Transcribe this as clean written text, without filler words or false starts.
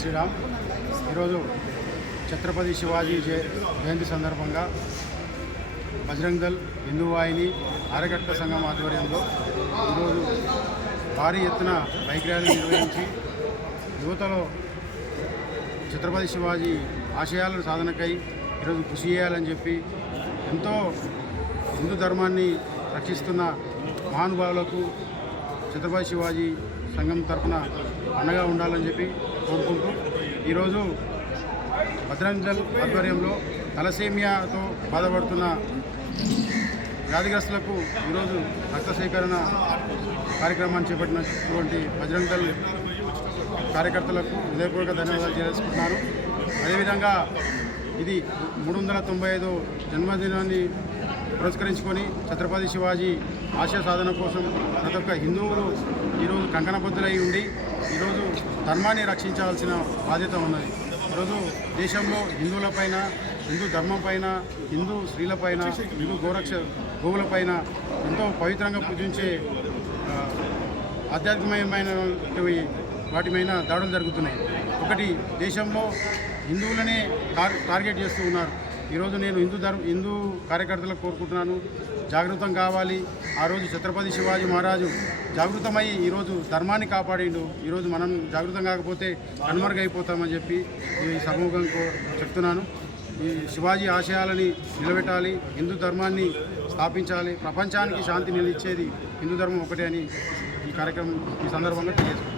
శ్రీరామ్. ఈరోజు ఛత్రపతి శివాజీ జయంతి సందర్భంగా బజరంగ్ దళ్ హిందూ వాహిని ఆరకట్ట సంఘం ఆధ్వర్యంలో ఈరోజు భారీ ఎత్తున బైక్ ర్యాలీ నిర్వహించి యువతలో ఛత్రపతి శివాజీ ఆశయాల సాధనకై ఈరోజు కృషి చేయాలని చెప్పి ఎంతో హిందూ ధర్మాన్ని రక్షిస్తున్న మహానుభావులకు ఛత్రపతి శివాజీ సంఘం తరఫున అండగా ఉండాలని చెప్పి కోరుకుంటూ ఈరోజు బజరంగ్ దళ్ ఆధ్వర్యంలో తలసేమియాతో బాధపడుతున్న వ్యాధిగ్రస్తులకు ఈరోజు రక్త సేకరణ కార్యక్రమాన్ని చేపట్టినటువంటి బజరంగ్ దళ్ కార్యకర్తలకు హృదయపూర్వక ధన్యవాదాలు చేసుకుంటున్నాను. అదేవిధంగా ఇది 395 జన్మదినాన్ని పురస్కరించుకొని ఛత్రపతి శివాజీ ఆశయ సాధన కోసం ప్రతి ఒక్క హిందువులు ఈరోజు కంకణబద్ధులై ఉండి ఈరోజు ధర్మాన్ని రక్షించాల్సిన బాధ్యత ఉన్నది. ఈరోజు దేశంలో హిందువులపైన, హిందూ ధర్మం పైన, హిందూ స్త్రీలపైన, హిందూ గోవులపైన ఎంతో పవిత్రంగా పూజించే ఆధ్యాత్మికమైన వాటిపైన దాడులు జరుగుతున్నాయి. ఒకటి, దేశంలో హిందువులనే టార్గెట్ చేస్తూ ఉన్నారు. ఈరోజు నేను హిందూ కార్యకర్తలకు కోరుకుంటున్నాను, జాగృతం కావాలి. ఆ రోజు ఛత్రపతి శివాజీ మహారాజు జాగృతమై ఈరోజు ధర్మాన్ని కాపాడిండు. ఈరోజు మనం జాగృతం కాకపోతే కనుమరుగైపోతామని చెప్పి ఈ సమూహంతో చెప్తున్నాను. ఈ శివాజీ ఆశయాలని నిలబెట్టాలి, హిందూ ధర్మాన్ని స్థాపించాలి, ప్రపంచానికి శాంతి నిలిచేది హిందూ ధర్మం ఒకటే అని ఈ కార్యక్రమం ఈ సందర్భంగా తెలియజేస్తున్నాను.